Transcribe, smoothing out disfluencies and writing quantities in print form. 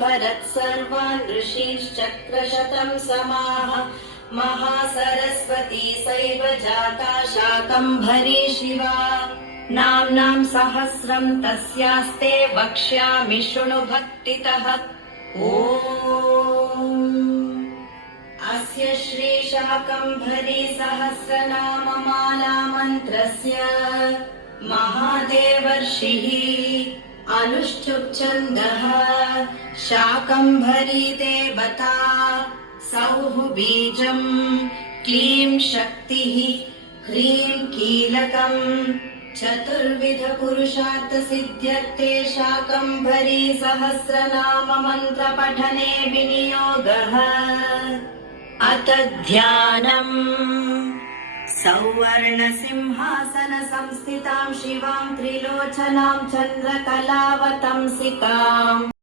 भरत् सर्वान् ऋषीश्चक्रशतं समाह महासरस्वती सैव जाता शाकम्भरी शिवा नाम्नां सहस्रं तस्यास्ते वक्ष्यामि शृणु भक्तितः अस्य श्री शाकम्भरी सहस्रनाम माला मन्त्रस्य महादेवर्षिः अनुष्ठुप् छन्दः शाकम्भरी देवता सौः बीजम् क्लीं शक्तिः ह्रीं कीलकम् चतुर्विध पुरुषार्थ सिद्ध्यर्थे शाकम्भरी सहस्रनाम मन्त्र पठने विनियोगः अथ ध्यानम् सौवर्ण सिंहासन संस्थितां शिवां त्रिलोचनां चन्द्रकलावतंसिकाम्